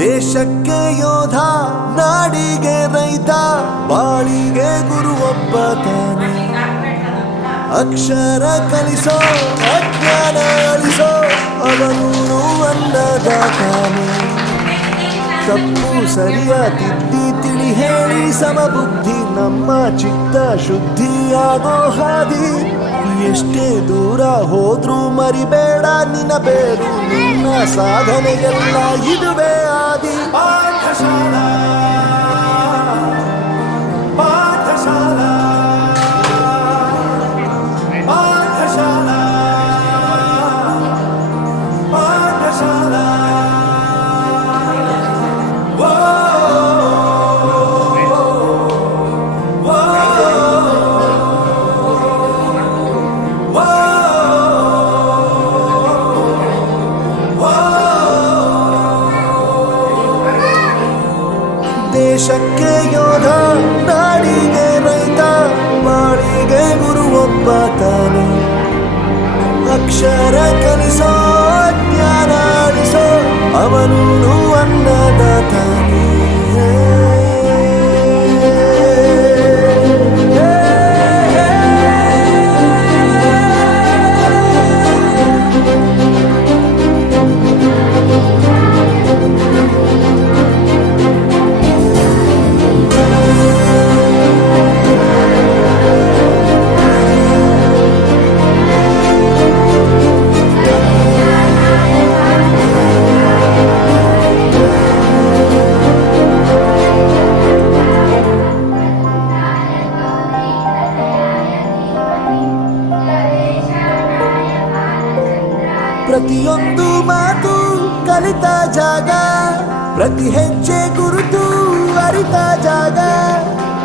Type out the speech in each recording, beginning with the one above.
ದೇಶಕ್ಕೆ ಯೋಧ, ನಾಡಿಗೆ ರೈತ, ಬಾಳಿಗೆ ಗುರು ಒಬ್ಬ ತಾನೆ. ಅಕ್ಷರ ಕಲಿಸೋ, ಅಜ್ಞಾನ ಅಳಿಸೋ, ಅವನು ಅನ್ನದಾತಾನೆ. ತಪ್ಪು ಸರಿಯ ತಿದ್ದಿ ತಿಳಿ ಹೇಳಿ ಸಮಬುದ್ಧಿ, ನಮ್ಮ ಚಿತ್ತ ಶುದ್ಧಿಯಾಗೋ ಹಾದಿ. ಎಷ್ಟೇ ದೂರ ಹೋದ್ರೂ ಮರಿಬೇಡ ನಿನ್ನ ಬೇರು, ನಿನ್ನ ಸಾಧನೆಗೆಲ್ಲ ಇದುವೇ ಆದಿ. ಪಾಠಶಾಲಾ ಪಾಠಶಾಲಾ ಪಾಠಶಾಲಾ ಪಾಠಶಾಲಾ. ದೇಶಕ್ಕೆ ಯೋಧ, ನಾಡಿಗೆ ರೈತ, ಬಾಳಿಗೆ ಗುರು ಒಬ್ಬ ತಾನೆ. ಅಕ್ಷರ ಕಲಿಸೋ, ಜ್ಞಾನ ಅಳಿಸೋ, ಅವನು ಅನ್ನದಾತಾನೆ. ಪ್ರತಿಯೊಂದು ಮಾತು ಕಲಿತ ಜಾಗ, ಪ್ರತಿ ಹೆಜ್ಜೆ ಗುರುತು ಅರಿತ ಜಾಗ,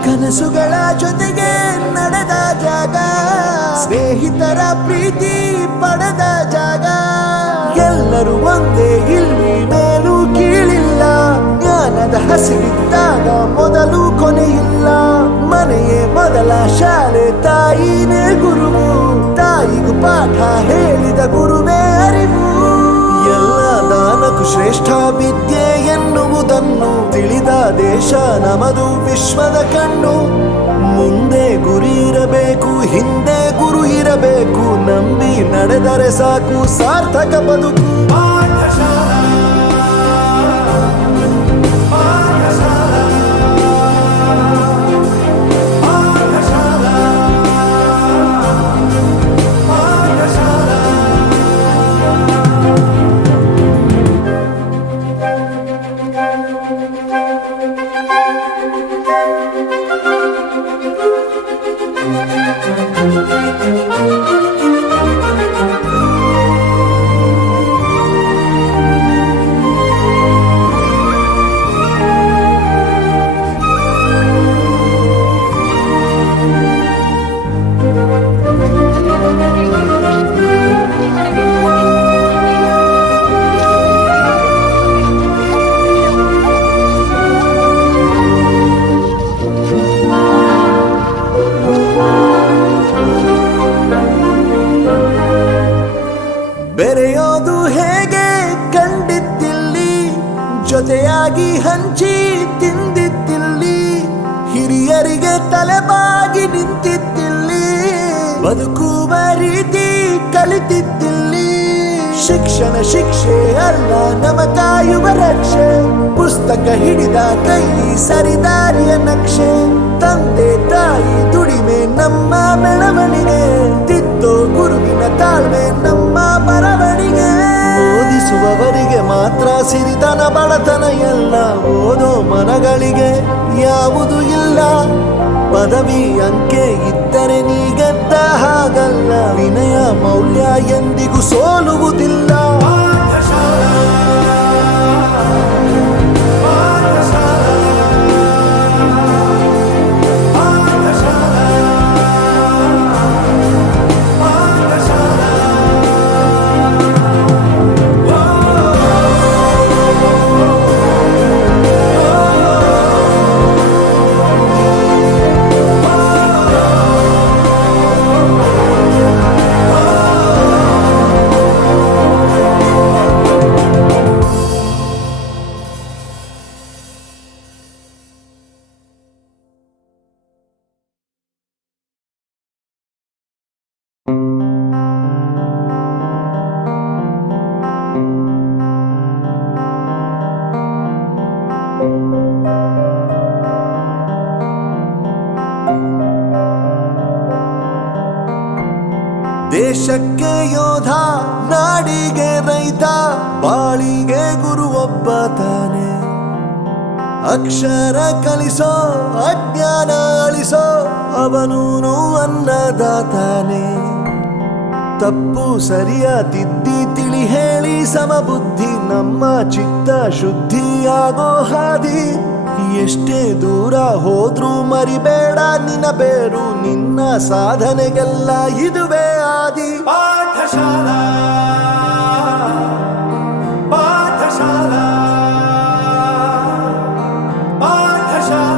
ಕನಸುಗಳ ಜೊತೆಗೆ ನಡೆದ ಜಾಗ, ಸ್ನೇಹಿತರ ಪ್ರೀತಿ ಪಡೆದ ಜಾಗ. ಎಲ್ಲರೂ ಒಂದೇ, ಇಲ್ಲಿ ಮೇಲೂ ಕೀಳಿಲ್ಲ, ಜ್ಞಾನದ ಹಸಿವಿದ್ದಾಗ ಮೊದಲು ಕೊನೆಯಿಲ್ಲ. ಮನೆಯೇ ಮೊದಲ ಶಾಲೆ, ತಾಯಿನೇ ಗುರುವು, ತಾಯಿಗೂ ಪಾಠ ಹೇಳಿದ ಗುರುವೇ ಅರಿವು. ಎಲ್ಲ ದಾನಕ್ಕೂ ಶ್ರೇಷ್ಠ ವಿದ್ಯೆ ಎನ್ನುವುದನ್ನು ತಿಳಿದ ದೇಶ ನಮದು, ವಿಶ್ವದ ಕಣ್ಣು. ಮುಂದೆ ಗುರಿ ಇರಬೇಕು, ಹಿಂದೆ ಗುರು ಇರಬೇಕು, ನಂಬಿ ನಡೆದರೆ ಸಾಕು ಸಾರ್ಥಕ ಬದುಕು. ಬೆರೆಯೋದು ಹೇಗೆ ಕಂಡಿದ್ದಿಲ್ಲಿ, ಜೊತೆಯಾಗಿ ಹಂಚಿ ತಿಂದಿದ್ದಿಲ್ಲಿ, ಹಿರಿಯರಿಗೆ ತಲೆಬಾಗಿ ನಿಂತಿದ್ದಿಲ್ಲಿ, ಬದುಕುವ ರೀತಿ ಕಲಿತಿದ್ದಿಲ್ಲಿ. ಶಿಕ್ಷಣ ಶಿಕ್ಷೆ ಅಲ್ಲ, ನಮ ಕಾಯುವ ರಕ್ಷೆ, ಪುಸ್ತಕ ಹಿಡಿದ ಕೈ ಸರಿದಾರಿಯ ನಕ್ಷೆ. ತಂದೆ ತಾಯಿ ದುಡಿಮೆ ನಮ್ಮ ಬೆಳವಣಿಗೆ, ತಿದ್ದೋ ಗುರುವಿನ ತಾಳ್ಮೆ ನಮ್ಮ ಬರವಣಿಗೆ. ಓದಿಸುವವರಿಗೆ ಮಾತ್ರ ಸಿರಿತನ ಬಡತನ ಎಲ್ಲ, ಓದೋ ಮನಗಳಿಗೆ ಯಾವುದು ಇಲ್ಲ. ಪದವಿ ಅಂಕೆ ಇದ್ದರೆ ನೀ ಗೆದ್ದ ಹಾಗಲ್ಲ, ವಿನಯ ಮೌಲ್ಯ ಎಂದಿಗೂ ಸೋಲುವುದಿಲ್ಲ. ದೇಶಕ್ಕೆ ಯೋಧ, ನಾಡಿಗೆ ರೈತ, ಬಾಳಿಗೆ ಗುರು ಒಬ್ಬ ತಾನೆ. ಅಕ್ಷರ ಕಲಿಸೋ, ಅಜ್ಞಾನ ಅಳಿಸೋ, ಅವನೂನು ಅನ್ನದಾತಾನೆ. ತಪ್ಪು ಸರಿಯ ತಿದ್ದಿ ತಿಳಿ ಹೇಳಿ ಸಮಬುದ್ಧಿ, ನಮ್ಮ ಚಿತ್ತ ಶುದ್ಧಿಯಾಗೋ ಹಾದಿ. ಎಷ್ಟೇ ದೂರ ಹೋದ್ರೂ ಮರಿಬೇಡ ನಿನ್ನ ಬೇರು, ನಿನ್ನ ಸಾಧನೆಗೆಲ್ಲ ಇದುವೇ ಆದಿ. ಪಾಠಶಾಲಾ